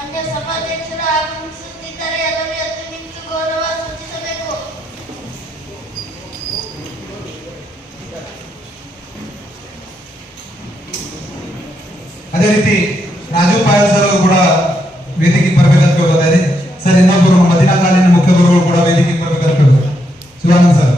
ಮಾನ್ಯ ಸಭಾಧ್ಯಕ್ಷರು ಆಗಮಿಸುತ್ತಿದ್ದರೆ ಎಲ್ಲರೂ ಎದ್ದು ನಿಂತು ಗೌರವ ಸೂಚಿಸಬೇಕು ಅದೇ ರೀತಿ ರಾಜು ಪಾಯಲ್ ಸರ್ ಅವರು ಕೂಡ ವೇದಿಕೆಗೆ ಬರ್ಬೇಕಂತ ಕೇಳ್ಕೊತಾ ಇದೆ ಸರ್ ಇನ್ನೊಬ್ಬರು ಮದಿನಾ ಕಾಲಿನ ಮುಖ್ಯ ಗುರುಗಳು ಕೂಡ ವೇದಿಕೆಗೆ ಬರ್ಬೇಕಂತ ಕೇಳ್ಬೋದು ಶಿವಾನಂದ್ ಸರ್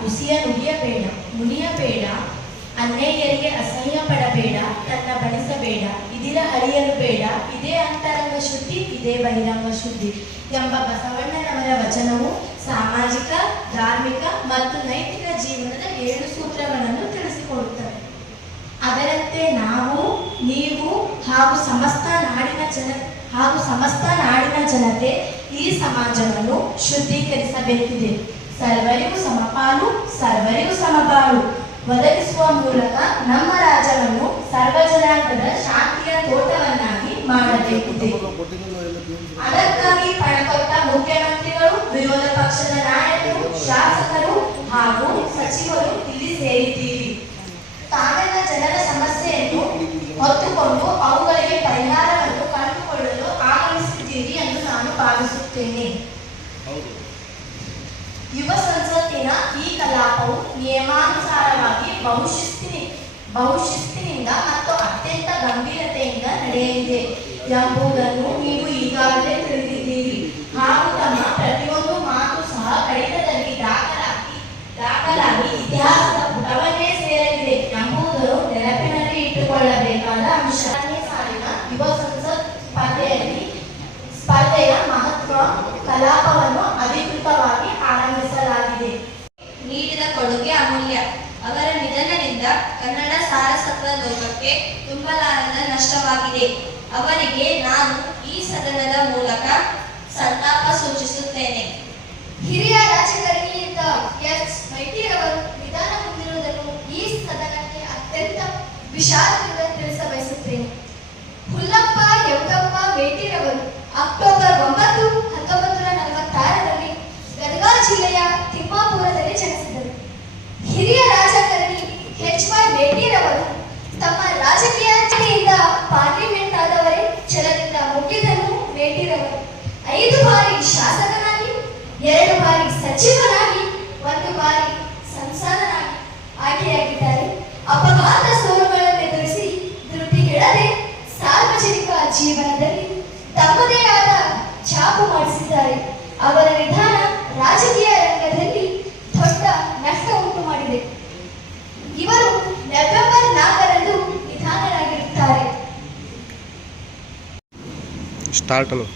ಹುಸಿಯ ನುಡಿಯಬೇಡ ಮುನಿಯಬೇಡ ಅನ್ಯಾಯರಿಗೆ ಅಸಹ್ಯ ಪಡಬೇಡ ತನ್ನ ಬಣಿಸಬೇಡ ಇದಿರ ಅರಿಯಲು ಬೇಡ, ಇದೇ ಅಂತರಂಗ ಶುದ್ಧಿ, ಇದೇ ಬಹಿರಂಗ ಶುದ್ಧಿ ಎಂಬ ಬಸವಣ್ಣನವರ ವಚನವು ಸಾಮಾಜಿಕ, ಧಾರ್ಮಿಕ ಮತ್ತು ನೈತಿಕ ಜೀವನದ ಏಳು ಸೂತ್ರಗಳನ್ನು ತಿಳಿಸಿಕೊಡುತ್ತದೆ. ಅದರಂತೆ ನಾವು, ನೀವು ಹಾಗೂ ಸಮಸ್ತ ನಾಡಿನ ಜನ, ಹಾಗೂ ಸಮಸ್ತ ನಾಡಿನ ಜನತೆ ಈ ಸಮಾಜವನ್ನು ಶುದ್ಧೀಕರಿಸಬೇಕಿದೆ. ಸರ್ವರಿಗೂ ಸಮಪಾಲು, ಸರ್ವರಿಗೂ ಸಮಬಾಳು. ಒದಗಿಸುವ ಮೂಲಕ ನಮ್ಮ ರಾಜ್ಯವನ್ನು ಸರ್ವಜನಾಂಗದ ಶಾಂತಿಯ ತೋಟವನ್ನಾಗಿ ಮಾಡಬೇಕಿದೆ. ಅದಕ್ಕಾಗಿ ಪಣಕೊಟ್ಟ ಮುಖ್ಯಮಂತ್ರಿಗಳು, ವಿರೋಧ ಪಕ್ಷದ ನಾಯಕರು, ಶಾಸಕರು ಹಾಗೂ ಸಚಿವರು ಇಲ್ಲಿ ಸೇರಿದ್ದೀರಿ. ತಾವೆಲ್ಲ ಜನರ ಸಮಸ್ಯೆಯನ್ನು ಹೊತ್ತುಕೊಂಡು ಅವುಗಳಿಗೆ ಪರಿಹಾರವನ್ನು ಕಂಡುಕೊಳ್ಳಲು ಆಗಮಿಸಿದ್ದೀರಿ ಎಂದು ನಾನು ಭಾವಿಸುತ್ತೇನೆ. ಯುವ ಸಂಸತ್ತಿನ ಈ ಕಲಾಪವು ನಿಯಮಾನುಸಾರವಾಗಿ ಬಹುಶಿಸ್ತಿನಿ ಬಹುಶಿಸ್ತಿನಿಂದ ಮತ್ತು ಅತ್ಯಂತ ಗಂಭೀರತೆಯಿಂದ ನಡೆಯಲಿದೆ ಎಂಬುದನ್ನು ನೀವು ಸೂಚಿಸುತ್ತೇನೆ ಹಿರಿಯ ರಾಜಕಾರಣಿಯಿಂದ ಎಸ್. ಮೈಟಿರವರು ನಿಧಾನ ಹೊಂದಿರುವುದನ್ನು ಈ ಸದನಕ್ಕೆ ಅತ್ಯಂತ ವಿಷಾದದಿಂದ ಜೀವನದಲ್ಲಿ ತಮ್ಮದೇ ಆದ ಛಾಪು ಮಾಡಿಸಿದ್ದಾರೆ. ಅವರ ವಿಧಾನ ರಾಜಕೀಯ ರಂಗದಲ್ಲಿ ದೊಡ್ಡ ನಷ್ಟ ಉಂಟು ಮಾಡಿದೆ. ಇವರು ನವೆಂಬರ್ ನಾಲ್ಕರಂದು ನಿಧಾನರಾಗಿರುತ್ತಾರೆ ಸ್ಟಾರ್ಟ್ ಅನ್ನು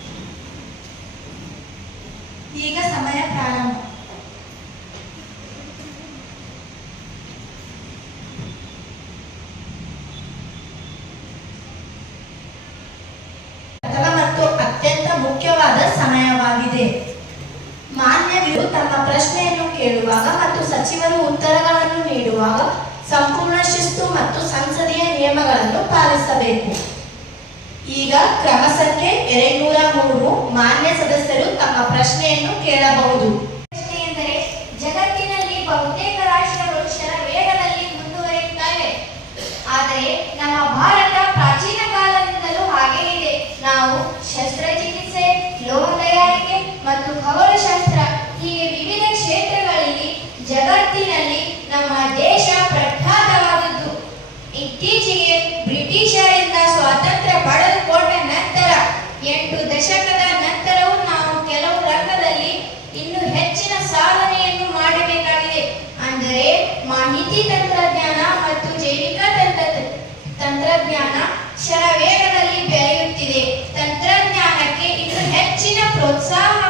ಈಗ ಸಮಯ ಪ್ರಾರಂಭ ಪ್ರಥಮ ಮತ್ತು ಅತ್ಯಂತ ಮುಖ್ಯವಾದ ಸಮಯವಾಗಿದೆ ಮಾನ್ಯವಿರು ತಮ್ಮ ಪ್ರಶ್ನೆಯನ್ನು ಕೇಳುವಾಗ ಮತ್ತು ಸಚಿವರು ಉತ್ತರಗಳನ್ನು ನೀಡುವಾಗ ಸಂಪೂರ್ಣ ಶಿಸ್ತು ಮತ್ತು ಸಂಸದೀಯ ನಿಯಮಗಳನ್ನು ಪಾಲಿಸಬೇಕು. ಈಗ ಕ್ರಮ ಸಂಖ್ಯೆ ಎರಡ್ನೂರ ಮೂರು ಮಾನ್ಯ ಸದಸ್ಯರು ತಮ್ಮ ಪ್ರಶ್ನೆಯನ್ನು ಕೇಳಬಹುದು ಪ್ರಶ್ನೆಯೆಂದರೆ ಜಗತ್ತಿನಲ್ಲಿ ಬಹುತೇಕ ರಾಷ್ಟ್ರಗಳು ಶರವೇಗದಲ್ಲಿ ಮುಂದುವರಿಯುತ್ತವೆ ಆದರೆ ನಮ್ಮ ಭಾರತ ಪ್ರಾಚೀನ ಕಾಲದಿಂದಲೂ ಹಾಗೇ ಇದೆ ನಾವು ಶಸ್ತ್ರಚಿಕಿತ್ಸೆ ಲೋಹ ತಯಾರಿಕೆ ಮತ್ತು ಖಗೋಳಶಾಸ್ತ್ರ ಹೀಗೆ ವಿವಿಧ ಕ್ಷೇತ್ರಗಳಲ್ಲಿ ಜಗತ್ತಿನಲ್ಲಿ ನಮ್ಮ ದೇಶ ಪ್ರಖ್ಯಾತವಾದದ್ದು. ಇತ್ತೀಚೆಗೆ ಬ್ರಿಟಿಷರಿಂದ ಸ್ವಾತಂತ್ರ್ಯ ಪಡೆದುಕೊಂಡ ನಂತರ ಎಂಟು ದಶಕದ ನಂತರವೂ ನಾವು ಕೆಲವು ರಂಗದಲ್ಲಿ ಇನ್ನು ಹೆಚ್ಚಿನ ಸಾಧನೆಯನ್ನು ಮಾಡಬೇಕಾಗಿದೆ. ಅಂದರೆ ಮಾಹಿತಿ ತಂತ್ರಜ್ಞಾನ ಮತ್ತು ಜೈವಿಕ ತಂತ್ರ ತಂತ್ರಜ್ಞಾನ ಶರವೇಗದಲ್ಲಿ ಬೆಳೆಯುತ್ತಿದೆ. ತಂತ್ರಜ್ಞಾನಕ್ಕೆ ಇನ್ನು ಹೆಚ್ಚಿನ ತೊಡಗಿಸುವಂತೆ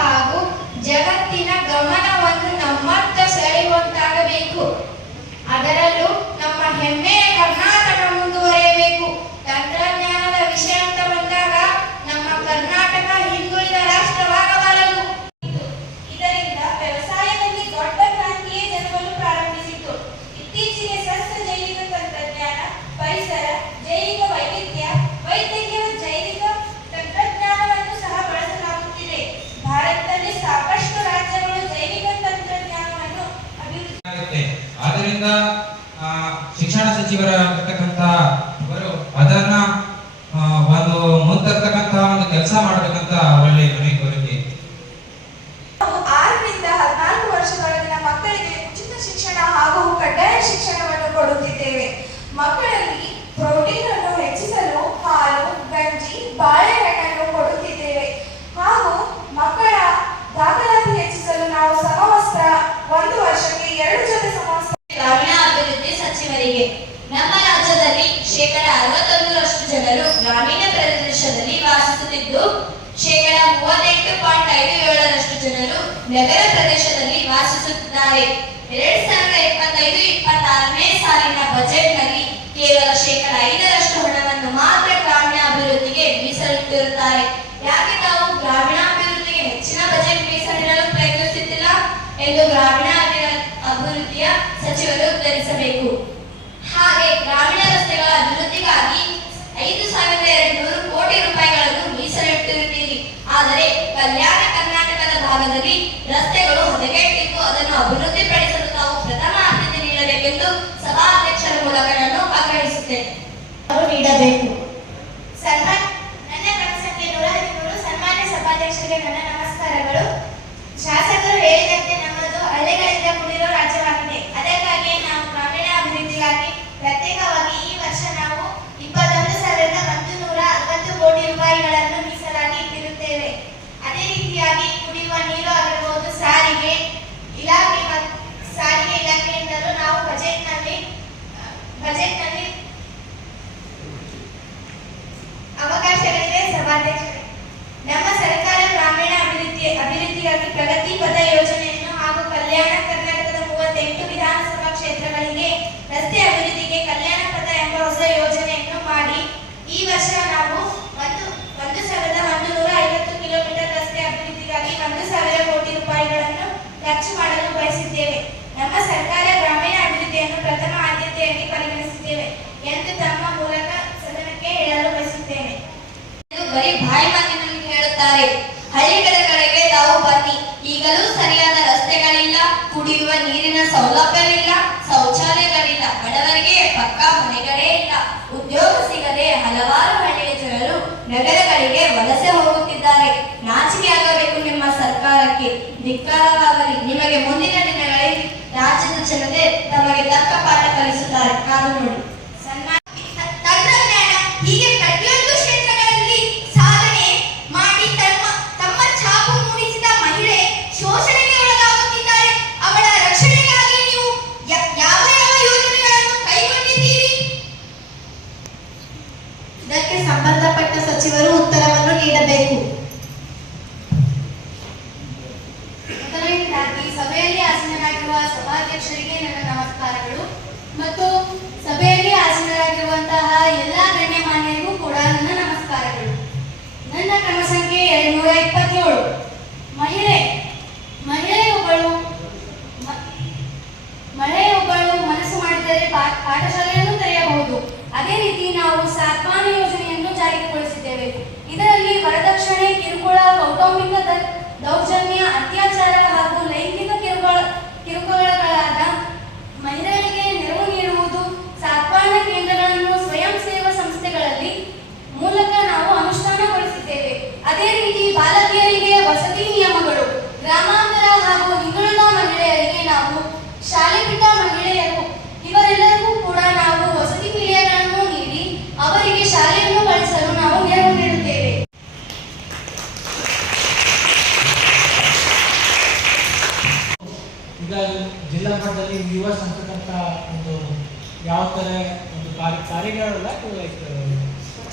ಹಾಗೂ ಜಗತ್ತಿನ ಗಮನವನ್ನು ನಮ್ಮತ್ತ ಸೆಳೆಯುವಂತಾಗಬೇಕು. ಅದರಲ್ಲೂ ನಮ್ಮ ಹೆಮ್ಮೆಯ ಕರ್ನಾಟಕ ಮುಂದುವರಿಯಬೇಕು. ತಂತ್ರಜ್ಞಾನದ ವಿಷಯ ಅಂತ ಬಂದಾಗ ನಮ್ಮ ಕರ್ನಾಟಕ ಮಕ್ಕಳಲ್ಲಿ ಪ್ರೋಟೀನ್ ಅನ್ನು ಹೆಚ್ಚಿಸಲು ಹಾಲು, ಗಂಜಿ, ಬಾಳೆಹಣ್ಣನ್ನು ಕೊಡುತ್ತಿದ್ದೇವೆ. ಹಾಗೂ ಮಕ್ಕಳ ದಾಖಲಾತಿ ಹೆಚ್ಚಿಸಲು ನಾವು ಸಮವಸ್ತ್ರ ಒಂದು ವರ್ಷಕ್ಕೆ ಎರಡು ಜೊತೆ ಸಮವಸ್ತ್ರ ಗ್ರಾಮೀಣ ಅಭಿವೃದ್ಧಿ ಸಚಿವರಿಗೆ. ನಮ್ಮ ರಾಜ್ಯದಲ್ಲಿ ಶೇಕಡ ಅರವತ್ತೊಂದರಷ್ಟು ಜನರು ಗ್ರಾಮೀಣ ಪ್ರದೇಶದಲ್ಲಿ ವಾಸಿಸುತ್ತಿದ್ದು, ಶೇಕಡ ಮೂವತ್ತೆಂಟು ಪಾಯಿಂಟ್ ಐದು ಏಳರಷ್ಟು ಜನರು ನಗರ ಪ್ರದೇಶದಲ್ಲಿ ವಾಸಿಸುತ್ತಿದ್ದಾರೆ. ಗ್ರಾಮೀಣಾಭಿವೃದ್ಧಿಗೆ ಹೆಚ್ಚಿನ ಬಜೆಟ್ ಮೀಸಲಿಡಲು ಪ್ರಯತ್ನಿಸುತ್ತಿಲ್ಲ ಎಂದು ಗ್ರಾಮೀಣ ಅಭಿವೃದ್ಧಿಯ ಸಚಿವರು ಉತ್ತರಿಸಬೇಕು ಹಾಗೆ ಗ್ರಾಮೀಣ ರಸ್ತೆಗಳ ಅಭಿವೃದ್ಧಿಗಾಗಿ ಐದು ಸಾವಿರದ ಎರಡು ನೂರು ಕೋಟಿ ರೂಪಾಯಿಗಳನ್ನು ಮೀಸಲಿಟ್ಟಿರುತ್ತೀರಿ. ಆದರೆ ಕಲ್ಯಾಣ ಕರ್ನಾಟಕದ ಭಾಗದಲ್ಲಿ ರಸ್ತೆಗಳು ಹದಗೆಟ್ಟಿದ್ದು ಅದನ್ನು ಅಭಿವೃದ್ಧಿಪಡಿಸಲು ತಾವು ಪ್ರಥಮ ಆದ್ಯತೆ ನೀಡಬೇಕೆಂದು ಸಭಾಧ್ಯಕ್ಷರ ಮೂಲಕ ನಾನು ಆಗ್ರಹಿಸುತ್ತೇನೆ ನೀಡಬೇಕು. que ganar. ಖರ್ಚು ಮಾಡಲು ಬಯಸಿದ್ದೇವೆ. ನಮ್ಮ ಸರ್ಕಾರ ಗ್ರಾಮೀಣ ಅಭಿವೃದ್ಧಿಯನ್ನು ಪ್ರಥಮ ಆದ್ಯತೆಯಾಗಿ ಪರಿಗಣಿಸಿದ್ದೇವೆ ಎಂದು ತಮ್ಮ ಮೂಲಕ ಸದನಕ್ಕೆ ಹೇಳಲು ಬಯಸುತ್ತೇನೆ ಇದು ಬರೀ ಬಾಯಿ અપૌમિત્ય દૌર્જન્ય અત્યાચાર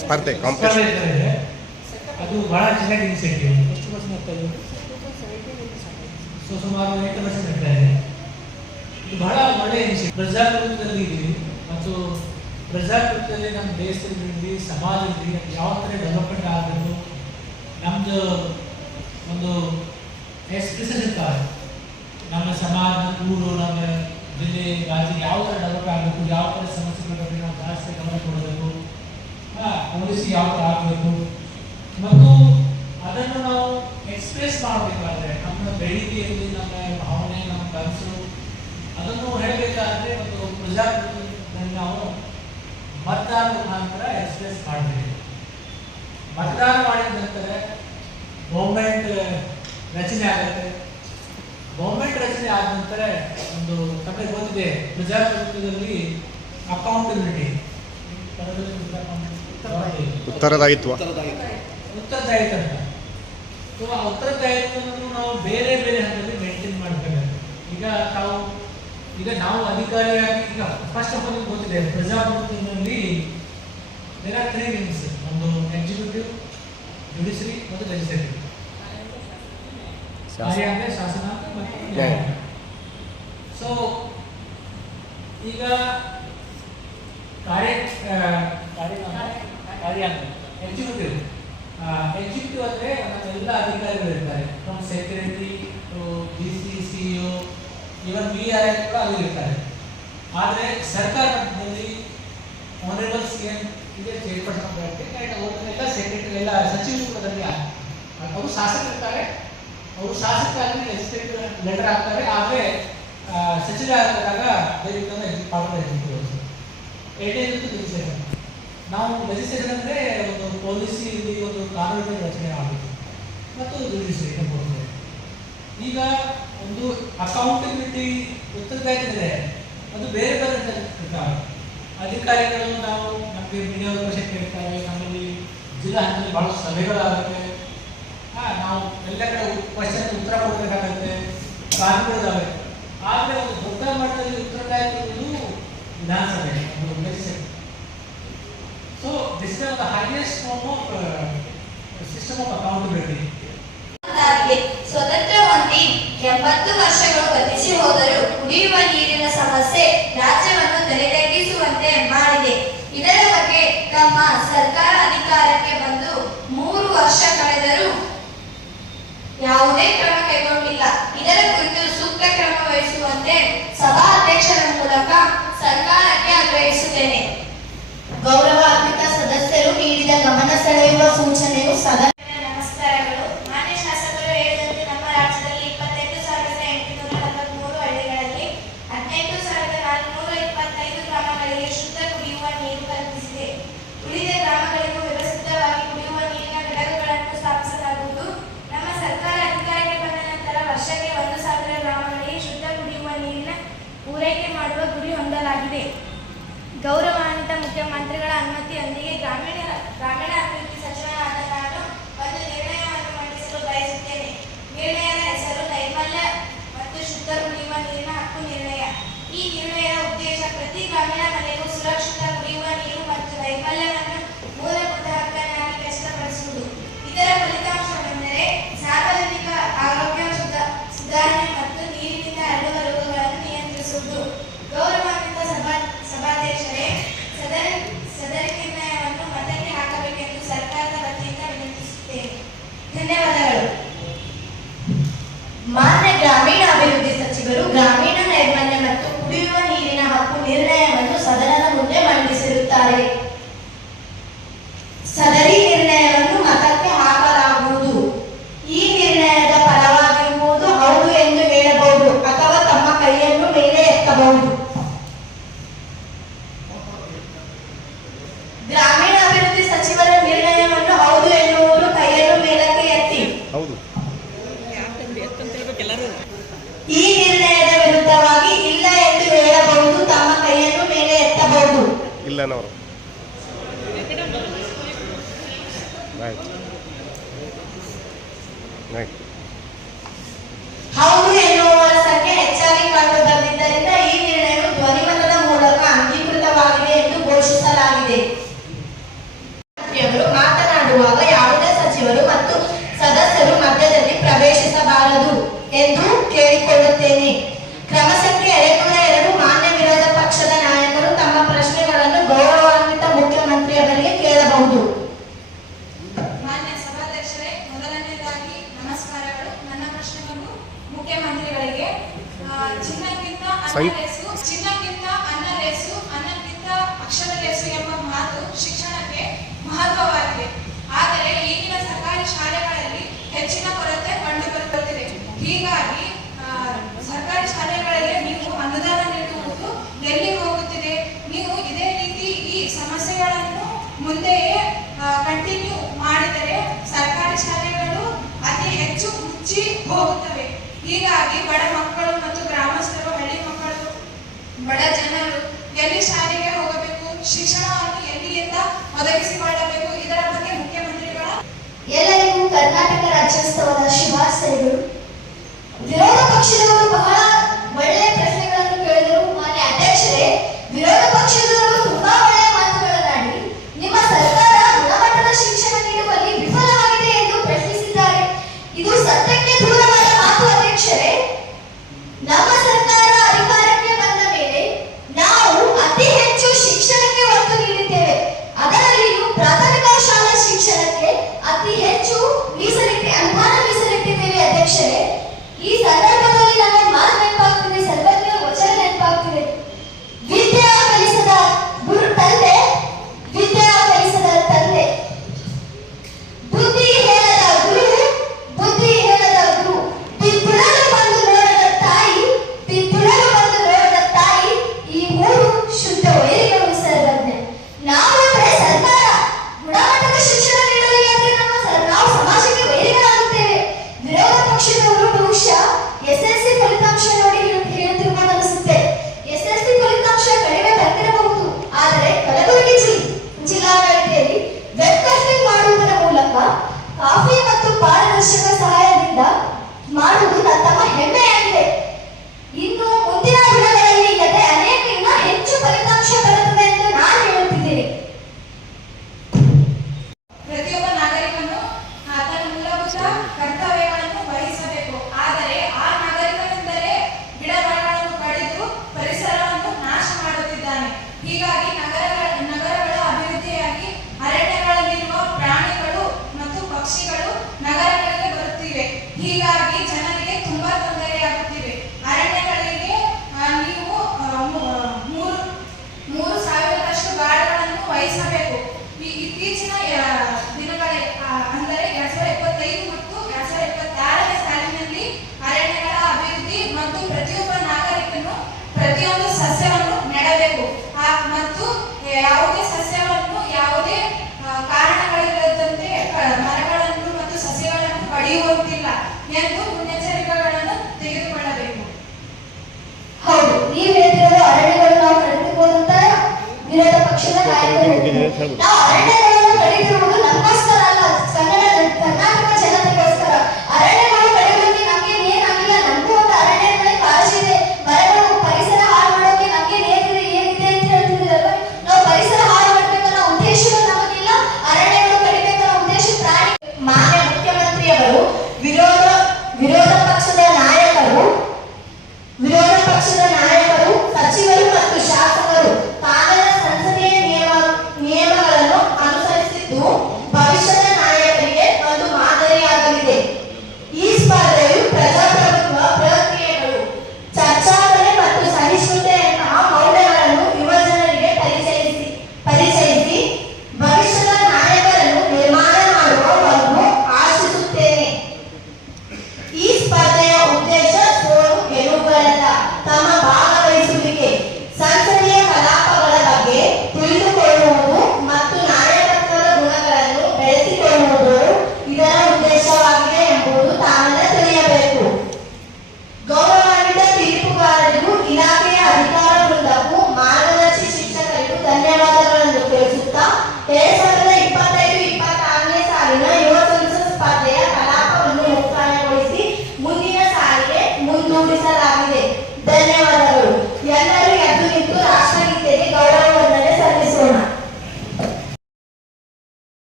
ಸ್ಪರ್ಧೆ ಕಾಂಪಿಟೇಷನ್ ಇದೆ ಅದು ಬಹಳ ಚೆನ್ನಾಗಿ ಇನಿಷಿಯೇಟಿವ್ ಎಷ್ಟು ಇದೆ? ಸೊ ಸುಮಾರು ಎಂಟು ಪರ್ಸೆಂಟ್ ಇದೆ. ಇದು ಬಹಳ ಒಳ್ಳೆಯ ಇನಿಷಿಯೇಟಿವ್ ಪ್ರಜಾಪ್ರಭುತ್ವದಲ್ಲಿ ಇದ್ದೀವಿ. ಮತ್ತು ಪ್ರಜಾಪ್ರಭುತ್ವದಲ್ಲಿ ನಮ್ಮ ದೇಶದಲ್ಲಿ ಸಮಾಜದಲ್ಲಿ ಯಾವ ಥರ ಡೆವಲಪ್ಮೆಂಟ್ ಆಗಬೇಕು ನಮ್ಮದು ಒಂದು ಎಕ್ಸ್ಪ್ರೆಷನ್ ಇರ್ತಾರೆ. ನಮ್ಮ ಸಮಾಜ ಊರು ನಮ್ಮ ಜಿಲ್ಲೆ ರಾಜ್ಯ ಯಾವ ಥರ ಡೆವಲಪ್ ಆಗಬೇಕು, ಯಾವ ಥರ ಸಮಸ್ಯೆಗಳ ಬಗ್ಗೆ ನಾವು ಜಾಸ್ತಿ ಗಮನ ಕೊಡಬೇಕು ಪೊಲೀಸಿ ಯಾವ ಥರ ಆಗಬೇಕು. ಮತ್ತು ಅದನ್ನು ನಾವು ಎಕ್ಸ್ಪ್ರೆಸ್ ಮಾಡಬೇಕಾದ್ರೆ ನಮ್ಮ ಬೇಡಿಕೆಯಲ್ಲಿ, ನಮ್ಮ ಭಾವನೆ, ನಮ್ಮ ಕನಸು ಅದನ್ನು ಹೇಳಬೇಕಾದ್ರೆ ಒಂದು ಪ್ರಜಾಪ್ರತಿನಿಧಿ ನಾವು ಮತದಾನ ಮುಖಾಂತರ ಎಕ್ಸ್ಪ್ರೆಸ್ ಮಾಡಬೇಕು. ಮತದಾನ ಮಾಡಿದ ನಂತರ ಗೌರ್ಮೆಂಟ್ ರಚನೆ ಆಗುತ್ತೆ. ಗೌರ್ಮೆಂಟ್ ರಚನೆ ಆದ ನಂತರ ಒಂದು ತಮಗೆ ಗೊತ್ತಿದೆ ಪ್ರಜಾಪ್ರಭುತ್ವದಲ್ಲಿ ಅಕೌಂಟಬಿಲಿಟಿ ಉತ್ತರದಾಯಿತ್ವ. ಉತ್ತರದಾಯಿತ್ವ ಅಂತ. ಸೊ ಆ ಉತ್ತರದಾಯಿತ್ವವನ್ನು ನಾವು ಬೇರೆ ಬೇರೆ ಹಂತದಲ್ಲಿ ಮೇಂಟೈನ್ ಮಾಡಬೇಕಾಗುತ್ತೆ ಈಗ ತಾವು ಈಗ ನಾವು ಅಧಿಕಾರಿಯಾಗಿ ಈಗ ಫಸ್ಟ್ ಆಫ್ ಆಲ್ ಗೊತ್ತಿದೆ ಪ್ರಜಾಪ್ರಭುತ್ವದಲ್ಲಿ ದೇರ್ ಆರ್ ತ್ರೀ ವಿಂಗ್ಸ್ ಒಂದು ಎಕ್ಸಿಕ್ಯೂಟಿವ್ ಜುಡಿಷರಿ ಮತ್ತು ಲೆಜಿಸ್ಲೇಟಿವ್ ಕಾರ್ಯ ಅಂದರೆ ಶಾಸನಾಂಗ ಮತ್ತು ನ್ಯಾಯ. ನ್ಯಾಯಾಂಗ ಸೊ ಈಗ ಕಾರ್ಯ ಆ, ಕಾರ್ಯಾಂಗ ಕಾರ್ಯಾಂಗ ಎಕ್ಸಿಕ್ಯೂಟಿವ್ ಎಕ್ಸಿಕ್ಯೂಟಿವ್ ಅಂದರೆ ನಮ್ಮ ಎಲ್ಲ ಅಧಿಕಾರಿಗಳು ಇರ್ತಾರೆ from secretary to D C C U even V R L ಕೂಡ ಅಲ್ಲಿ ಇರ್ತಾರೆ ಆದರೆ ಸರ್ಕಾರ ಮಟ್ಟದಲ್ಲಿ ಆನರೇಬಲ್ ಸಿ ಎಂ ಇದೆ ಚೇರ್ಪರ್ಸನ್ ಎಲ್ಲ ಸೆಕ್ರೆಟರಿ ಎಲ್ಲ ಸಚಿವರು ಕೂಡ ಅದರಲ್ಲಿ ಆ- ಅವರು ಶಾಸಕರಿರ್ತಾರೆ ಅವರು ಶಾಸಕರಾಗಿ ಲೆಜಿಸ್ಲೇಟಿವ್ ಲೆಟರ್ ಹಾಕ್ತಾರೆ. ಆದರೆ ಸಚಿವರಾದಾಗ ದಯವಿಟ್ಟು ಪಾತ್ರ ಎಕ್ಸಿಕ್ಯೂಟಿವ್ ಎರಡನೇದು ಲೆಜಿಸ್ಲೇಷನ್ ನಾವು ಲೆಜಿಸ್ಲೇಷನ್ ಅಂದರೆ ಒಂದು ಪಾಲಿಸಿ ಒಂದು ಕಾನೂನಿನ ರಚನೆ ಆಗುತ್ತೆ. ಮತ್ತು ಜುಡಿಷರಿ ಬರ್ತದೆ ಈಗ ಒಂದು ಅಕೌಂಟಬಿಲಿಟಿ ಉತ್ತರದಾಯಿತಿದೆ ಅದು ಬೇರೆ ಬೇರೆ ಅಧಿಕಾರಿಗಳು ನಾವು ನಮಗೆ ಮೀಡಿಯಾ ಅವಕಾಶ ಕೇಳ್ತಾರೆ. ನಮ್ಮಲ್ಲಿ ಜಿಲ್ಲಾ ಹಂತದಲ್ಲಿ ಬಹಳಷ್ಟು ಸಭೆಗಳಾಗುತ್ತೆ. ನಾವು ಎಲ್ಲ ಕಡೆ ಕ್ವಶನ್ ಉತ್ತರ ಕೊಡಬೇಕಾಗುತ್ತೆ. ಕಾನೂನುಗಳಿದಾವೆ ಆದರೆ ಒಂದು ದೊಡ್ಡ ಮಟ್ಟದಲ್ಲಿ ಉತ್ತರದಾಯಿತ್ವಗಳು ವಿಧಾನಸಭೆ so this is the highest form of system of accountability ಸ್ವತಂತ್ರ ಹೊಂದಿ ಎಂಬತ್ತು ವರ್ಷಗಳು ಗತಿಸಿ ಹೋದರೂ ಕುಡಿಯುವ ನೀರಿನ ಸಮಸ್ಯೆ ರಾಜ್ಯವನ್ನು ತಲೆದಗ್ಗಿಸುವಂತೆ ಮಾಡಿದೆ. ಇದರ ಬಗ್ಗೆ ತಮ್ಮ ಸರ್ಕಾರ ಅಧಿಕಾರಕ್ಕೆ ಬಂದು ಮೂರು ವರ್ಷ ಕಳೆದರೂ ಯಾವುದೇ ಕ್ರಮ ಕೈಗೊಂಡಿಲ್ಲ ಇದರ ಕುರಿತು ಸೂಕ್ತ ಕ್ರಮ ವಹಿಸುವಂತೆ ಸಭಾಧ್ಯಕ್ಷರ ಮೂಲಕ ಸರ್ಕಾರಕ್ಕೆ ಆಗ್ರಹಿಸುತ್ತೇನೆ ಗೌರವಾನ್ವಿತ ಸದಸ್ಯರು ನೀಡಿದ ಗಮನ ಸೆಳೆಯುವ ಸೂಚನೆಯು ಸದನ ನಮಸ್ಕಾರಗಳು ಮಾನ್ಯ ಶಾಸಕರು ಹೇಳಿದಂತೆ ನಮ್ಮ ರಾಜ್ಯದಲ್ಲಿ ಇಪ್ಪತ್ತೆಂಟು ಸಾವಿರದ ಎಂಟುನೂರ ನಲವತ್ಮೂರು ಹಳ್ಳಿಗಳಲ್ಲಿ ಹದಿನೆಂಟು ಸಾವಿರದ ನಾಲ್ಕುನೂರ ಇಪ್ಪತ್ತೈದು ಗ್ರಾಮಗಳಿಗೆ ಶುದ್ಧ ಕುಡಿಯುವ ನೀರು ಕಲ್ಪಿಸಿದೆ ಉಳಿದ ಗ್ರಾಮಗಳಿಗೂ ವ್ಯವಸ್ಥಿತವಾಗಿ ಕುಡಿಯುವ ನೀರಿನ ಘಟಕಗಳನ್ನು ಸ್ಥಾಪಿಸಲಾಗುವುದು ನಮ್ಮ ಸರ್ಕಾರ ಅಧಿಕಾರಕ್ಕೆ ಬಂದ ನಂತರ ವರ್ಷಕ್ಕೆ ಒಂದು ಸಾವಿರ ಗ್ರಾಮಗಳಿಗೆ ಶುದ್ಧ ಕುಡಿಯುವ ನೀರಿನ ಪೂರೈಕೆ ಮಾಡುವ ಗುರಿ ಹೊಂದಲಾಗಿದೆ ಗೌರವಾನ್ವಿತ ಮುಖ್ಯಮಂತ್ರಿಗಳ ಅನುಮತಿಯೊಂದಿಗೆ ಗ್ರಾಮೀಣ ಗ್ರಾಮೀಣ ಅಭಿವೃದ್ಧಿ ಸಚಿವನಾದ ನಾನು ಒಂದು ನಿರ್ಣಯವನ್ನು ಮಂಡಿಸಲು ಬಯಸುತ್ತೇನೆ. ನಿರ್ಣಯದ ಹೆಸರು ನೈರ್ಮಲ್ಯ ಮತ್ತು ಶುದ್ಧ ಕುಡಿಯುವ ನೀರಿನ ಹಕ್ಕು ನಿರ್ಣಯ. ಈ ನಿರ್ಣಯದ ಉದ್ದೇಶ ಪ್ರತಿ ಗ್ರಾಮೀಣ ಮನೆಗೂ ಸುರಕ್ಷಿತ ಕುಡಿಯುವ ನೀರು ಮತ್ತು ನೈರ್ಮಲ್ಯವನ್ನು ಮೂಲಭೂತ ಹಕ್ಕನ್ನಾಗಿ ಖಚಿತಪಡಿಸುವುದು ಇದರ ಫಲಿತಾಂಶವೆಂದರೆ ಸಾರ್ವಜನಿಕ ಆರೋಗ್ಯ ಸುಧಾ- ಸುಧಾರಣೆ ಮತ್ತು ನೀರಿನಿಂದ ಹರಡುವ ರೋಗಗಳನ್ನು ನಿಯಂತ್ರಿಸುವುದು. ಗೌರವಾನ್ವಿತ ಸಭಾಧ್ಯಕ್ಷರೇ ಸದರಿ ಸದರಿ ನಿರ್ಣಯವನ್ನು ಮತಕ್ಕೆ ಹಾಕಬೇಕೆಂದು ಸರ್ಕಾರದ ವತಿಯಿಂದ ವಿನಂತಿಸುತ್ತೇನೆ. ಧನ್ಯವಾದಗಳು. ಮಾನ್ಯ ಗ್ರಾಮೀಣಾಭಿವೃದ್ಧಿ ಸಚಿವರು ಗ್ರಾಮೀಣ ನೈರ್ಮಲ್ಯ ಮತ್ತು ಕುಡಿಯುವ ನೀರಿನ ಹಕ್ಕು ನಿರ್ಣಯವನ್ನು ಸದನದ ಮುಂದೆ ಮಂಡಿಸಿರುತ್ತಾರೆ ಸದರಿ ನಿರ್ಣಯವನ್ನು ಮತಕ್ಕೆ ಹಾಕಲಾಗುವುದು ಈ ನಿರ್ಣಯದ ಫಲವಾಗಿರುವುದು ಹೌದು ಎಂದು ಹೇಳಬಹುದು ಅಥವಾ ತಮ್ಮ ಕೈಯನ್ನು ಮೇಲೆ ಎತ್ತಬಹುದು ಗ್ರಾಮೀಣಾಭಿವೃದ್ಧಿ ಸಚಿವರ ನಿರ್ಣಯವನ್ನು ಹೌದು ಎನ್ನುವರು ಕೈಯನ್ನು ಮೇಲಕ್ಕೆ ಎತ್ತಿ ಹೌದು ಈ ನಿರ್ಣಯದ ವಿರುದ್ಧವಾಗಿ ಇಲ್ಲ ಎಂದು ಹೇಳಬಹುದು ತಮ್ಮ ಕೈಯನ್ನು ಮೇಲೆ ಎತ್ತಬಹುದು ಇಲ್ಲನವರು. ರೈಟ್ ರೈಟ್ ಹೌದು ಎನ್ನುವವರ ಸಂಖ್ಯೆ ಹೆಚ್ಚಾಗಿ ಕಂಡು ಬಂದಿದ್ದರಿಂದ ಈ ನಿರ್ಣಯವು ಧ್ವನಿಮತದ ಮೂಲಕ ಅಂಗೀಕೃತವಾಗಿದೆ ಎಂದು ಘೋಷಿಸಲಾಗಿದೆ. ಮಾತನಾಡುವಾಗ ಯಾವುದೇ ಸಚಿವರು ಮತ್ತು ಸದಸ್ಯರು ಮಧ್ಯದಲ್ಲಿ ಪ್ರವೇಶಿಸಬಾರದು. ಚಿನ್ನಕ್ಕಿಂತ ಅನ್ನ ಸಂ- ಲೇಸು ಚಿನ್ನಕ್ಕಿಂತ ಅನ್ನ ಲೇಸು ಅನ್ನಕ್ಕಿಂತ ಅಕ್ಷರ ಲೇಸು ಎಂಬ ಮಾತು ಶಿಕ್ಷಣಕ್ಕೆ ಮಹತ್ವವಾಗಿದೆ. ಆದರೆ ಈಗಿನ ಸರ್ಕಾರಿ ಶಾಲೆಗಳಲ್ಲಿ ಹೆಚ್ಚಿನ ಕೊರತೆ ಕಂಡುಬರುತ್ತಿದೆ ಹೀಗಾಗಿ ಸರ್ಕಾರಿ ಶಾಲೆಗಳಲ್ಲಿ ನೀವು ಅನುದಾನ ನೀಡುವುದು ಎಲ್ಲಿ ಹೋಗುತ್ತಿದೆ? ನೀವು ಇದೇ ರೀತಿ ಈ ಸಮಸ್ಯೆಗಳನ್ನು ಮುಂದೆಯೇ ಕಂಟಿನ್ಯೂ ಮಾಡಿದರೆ ಸರ್ಕಾರಿ ಶಾಲೆಗಳು ಅತಿ ಹೆಚ್ಚು ಮುಚ್ಚಿ ಹೋಗುತ್ತವೆ. ಹೀಗಾಗಿ ಬಡ ಮಕ್ಕಳು ಮತ್ತು ಗ್ರಾಮಸ್ಥರು, ಹಳ್ಳಿ ಮಕ್ಕಳು, ಬಡ ಜನರು ಎಲ್ಲಿ ಶಾಲೆಗೆ ಹೋಗಬೇಕು, ಶಿಕ್ಷಣವನ್ನು ಎಲ್ಲಿಯಿಂದ ಒದಗಿಸಿಕೊಳ್ಳಬೇಕು ಇದರ ಬಗ್ಗೆ ಮುಖ್ಯಮಂತ್ರಿಗಳ ಎಲ್ಲರಿಗೂ ಕರ್ನಾಟಕ ರಾಜ್ಯೋತ್ಸವದ ಶುಭಾಶಯಗಳು. ವಿರೋಧ ಪಕ್ಷದವರು ಬಹಳ ವಿರೋಧ ಪಕ್ಷದ ನಾಯಕರು ನಾವು ಅರಣ್ಯಗಳನ್ನು ಕಡಿದಿರುವುದು